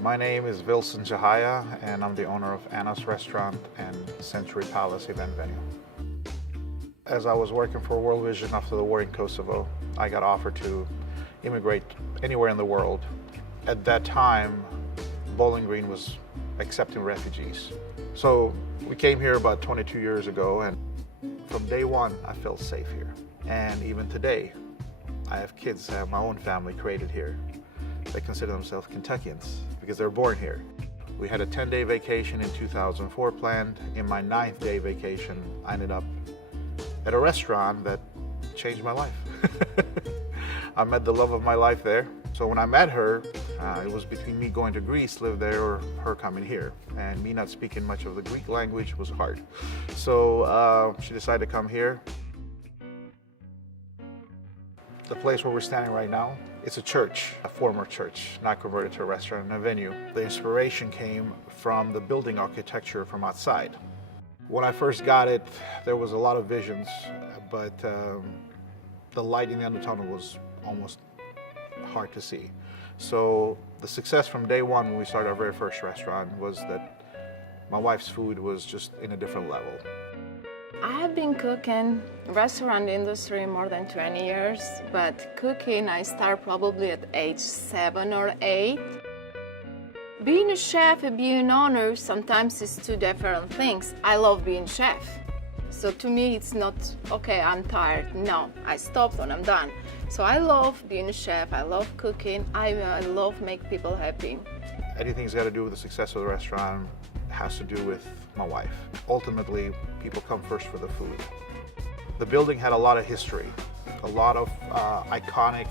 My name is Vilson Qehaja, and I'm the owner of Anna's Restaurant and Century Palace Event Venue. As I was working for World Vision after the war in Kosovo, I got offered to immigrate anywhere in the world. At that time, Bowling Green was accepting refugees. So we came here about 22 years ago, and from day one, I felt safe here. And even today, I have kids, I have my own family created here. They consider themselves Kentuckians because they're born here. We had a 10-day vacation in 2004 planned. In my 9th day vacation, I ended up at a restaurant that changed my life. I met the love of my life there. So when I met her, it was between me going to Greece, live there, or her coming here. And me not speaking much of the Greek language was hard. So she decided to come here. The place where we're standing right now, it's a church, a former church, not converted to a restaurant and a venue. The inspiration came from the building architecture from outside. When I first got it, there was a lot of visions, but the light in the undertunnel was almost hard to see. So the success from day one when we started our very first restaurant was that my wife's food was just in a different level. I have been cooking restaurant industry more than 20 years, but cooking I start probably at age 7 or 8. Being a chef and being an owner sometimes is two different things. I love being chef. So to me it's not, okay, I'm tired. No, I stopped when I'm done. So I love being a chef, I love cooking, I love make people happy. Anything's got to do with the success of the restaurant has to do with my wife. Ultimately, people come first for the food. The building had a lot of history, a lot of iconic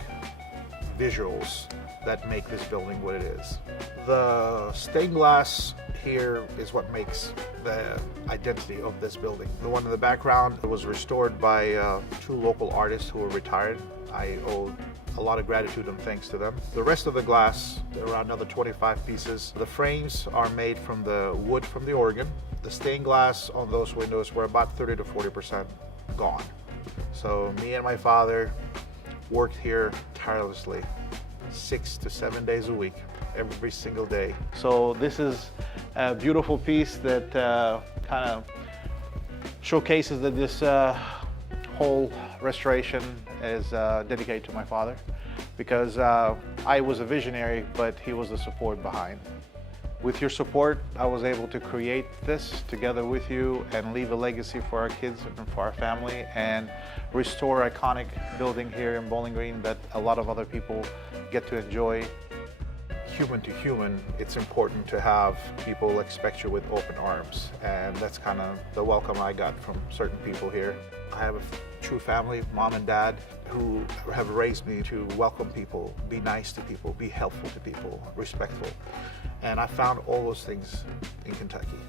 visuals that make this building what it is. The stained glass here is what makes the identity of this building. The one in the background was restored by 2 local artists who were retired. I owe a lot of gratitude and thanks to them. The rest of the glass, around another 25 pieces. The frames are made from the wood from the organ. The stained glass on those windows were about 30 to 40% gone. So me and my father worked here tirelessly, 6 to 7 days a week, every single day. So this is a beautiful piece that kind of showcases that this whole restoration is dedicated to my father, because I was a visionary, but he was the support behind. With your support, I was able to create this together with you and leave a legacy for our kids and for our family, and restore iconic building here in Bowling Green that a lot of other people get to enjoy. Human to human, it's important to have people expect you with open arms, and that's kind of the welcome I got from certain people here. I have a true family, mom and dad, who have raised me to welcome people, be nice to people, be helpful to people, respectful. And I found all those things in Kentucky.